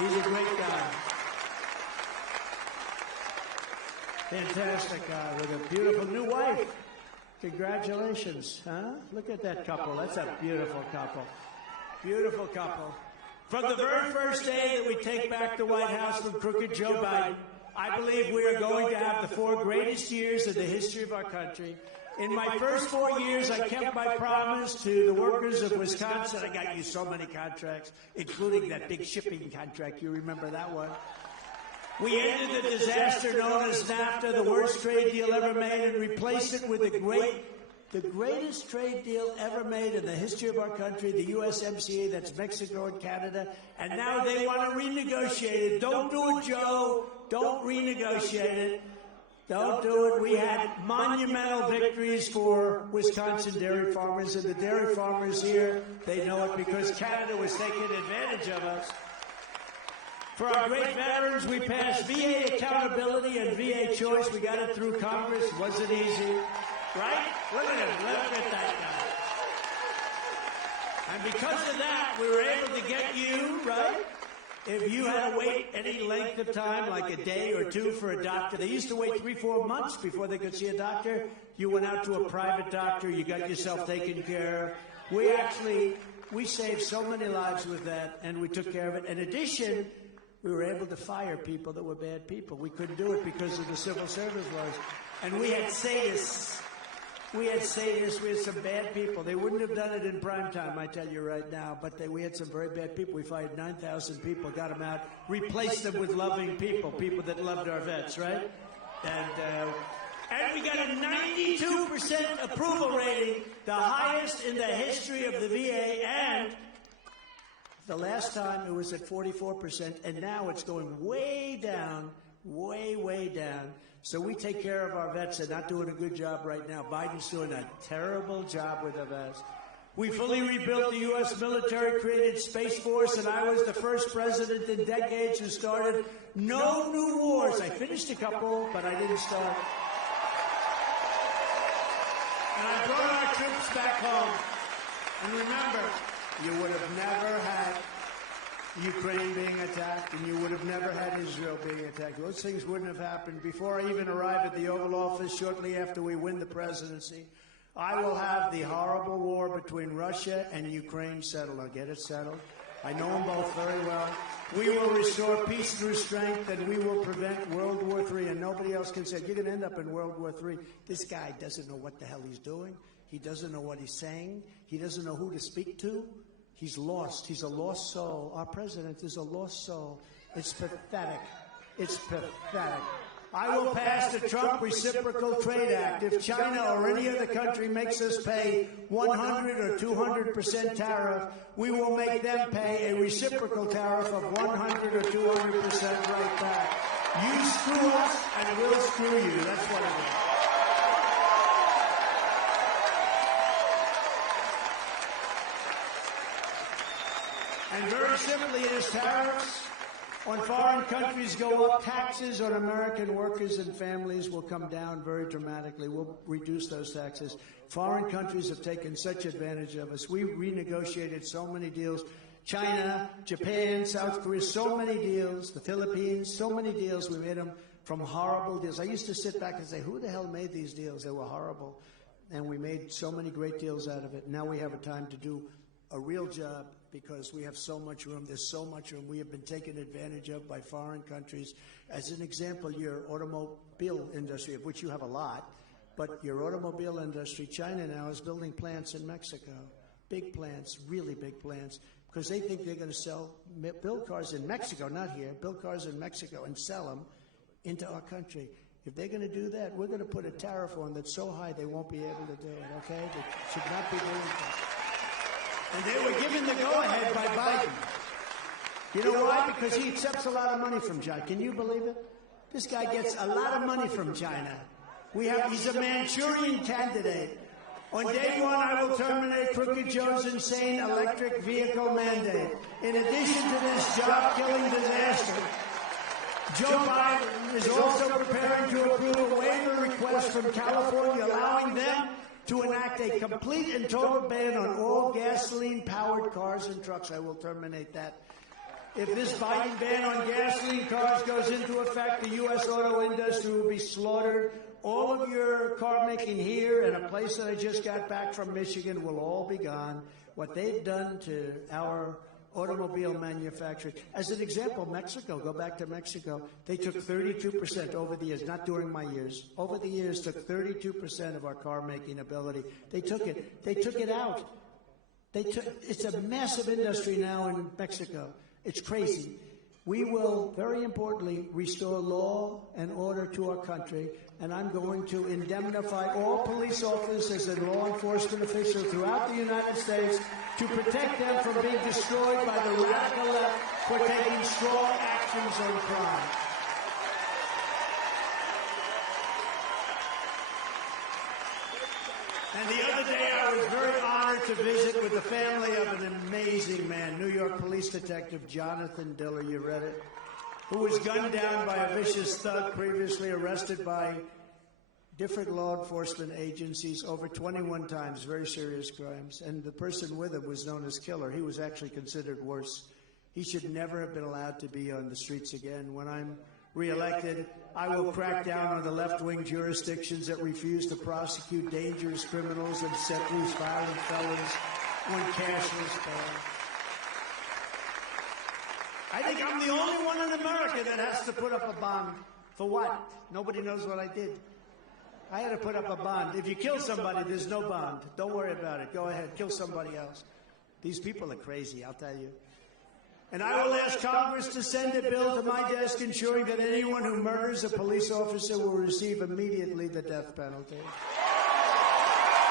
He's a great guy. Fantastic guy with a beautiful new wife. Congratulations, huh? Look at that couple. That's a beautiful couple. Beautiful couple. From the very first day that we take back the White House from crooked Joe Biden, I believe we are going to have the 4 greatest years in the history of our country. In my first 4 years, I kept my promise to the workers of Wisconsin. I got you so many contracts, including that big shipping contract. You remember that one? We ended the disaster known as NAFTA, the worst trade deal ever made, and replaced it with the greatest trade deal ever made in the history of our country, the USMCA, that's Mexico and Canada. And now they want to renegotiate it. Don't do it, Joe. Don't renegotiate it. Don't do it. We had monumental victories for Wisconsin dairy farmers, and the dairy farmers here, they know it because Canada was taking advantage of us. For our great veterans, we passed VA accountability and VA choice. We got it through Congress. Wasn't easy, right? Look at him. Look at that guy. And because of that, we were able to get you, right? If you had to wait any length of time, like a day or two for a doctor, they used to wait 3-4 months before they could see a doctor. You went out to a private doctor, you got yourself taken care of. We saved so many lives with that, and we took care of it. In addition, we were able to fire people that were bad people. We couldn't do it because of the civil service laws. And we had sadists. We had some bad people. They wouldn't have done it in prime time, I tell you right now, but we had some very bad people. We fired 9,000 people, got them out, replaced them with loving people that loved our vets, right? And we got a 92% approval rating, the highest in the history of the VA, and the last time it was at 44%, and now it's going way down, way down. So we take care of our vets. They're not doing a good job right now. Biden's doing a terrible job with the vets. We fully rebuilt the U.S. military, created Space Force, and I was the first president in decades who started no new wars. I finished a couple, but I didn't start. And I brought our troops back home. And remember, you would have never had Ukraine being attacked, and you would have never had Israel being attacked. Those things wouldn't have happened. Before I even arrive at the Oval Office, shortly after we win the presidency, I will have the horrible war between Russia and Ukraine settled. I'll get it settled. I know them both very well. We will restore peace through strength, and we will prevent World War III, and nobody else can say, you're going to end up in World War III. This guy doesn't know what the hell he's doing. He doesn't know what he's saying. He doesn't know who to speak to. He's lost. He's a lost soul. Our president is a lost soul. It's pathetic. It's pathetic. I will pass the Trump Reciprocal Trade Act. If China or any other country makes us pay 100 or 200% tariff, we will make them pay a reciprocal tariff of 100 or 200% right back. You screw us, and we'll screw you. That's what it is. And very simply, it is tariffs on foreign countries go up. Taxes on American workers and families will come down very dramatically. We'll reduce those taxes. Foreign countries have taken such advantage of us. We renegotiated so many deals. China, Japan, South Korea, so many deals. The Philippines, so many deals. We made them from horrible deals. I used to sit back and say, who the hell made these deals? They were horrible. And we made so many great deals out of it. Now we have a time to do a real job because we have so much room. There's so much room. We have been taken advantage of by foreign countries. As an example, your automobile industry, of which you have a lot, but your automobile industry, China now is building plants in Mexico. Big plants, really big plants, because they think they're going to build cars in Mexico, not here, build cars in Mexico and sell them into our country. If they're going to do that, we're going to put a tariff on that's so high they won't be able to do it, okay? They should not be doing that. And they were given the go-ahead by Biden. You know why? Because he accepts a lot of money from China. Can you believe it? This guy gets a lot of money from China. He's a Manchurian candidate. On day one, I will terminate Crooked Joe's insane electric vehicle mandate. In addition to this job-killing disaster, Joe Biden is also preparing to approve a waiver request from California, allowing them to enact a complete and total ban on all gasoline-powered cars and trucks. I will terminate that. If this Biden ban on gasoline cars goes into effect, the U.S. auto industry will be slaughtered. All of your car making here and a place that I just got back from Michigan will all be gone. What they've done to our automobile manufacturers. As an example, Mexico, go back to Mexico, they took 32% over the years, not during my years, over the years took 32% of our car making ability. They took it out. It's a massive industry now in Mexico. It's crazy. We will, very importantly, restore law and order to our country, and I'm going to indemnify all police officers and law enforcement officials throughout the United States to protect them from being destroyed by the radical left for taking strong actions on crime. And the other day, I was very honored to visit with the family of an amazing man, New York Police Detective Jonathan Diller, you read it, who was gunned down by a vicious thug previously arrested by different law enforcement agencies over 21 times, very serious crimes. And the person with him was known as Killer. He was actually considered worse. He should never have been allowed to be on the streets again. When I'm reelected, I will crack down on the left-wing jurisdictions that refuse to prosecute dangerous criminals and set loose violent felons when cash is banned. I think I'm the only one in America that has to put up a bond. For what? Nobody knows what I did. I had to put up a bond. If you kill somebody, there's no bond. Don't worry about it. Go ahead, kill somebody else. These people are crazy, I'll tell you. And I will ask Congress to send a bill to my desk ensuring that anyone who murders a police officer will receive immediately the death penalty.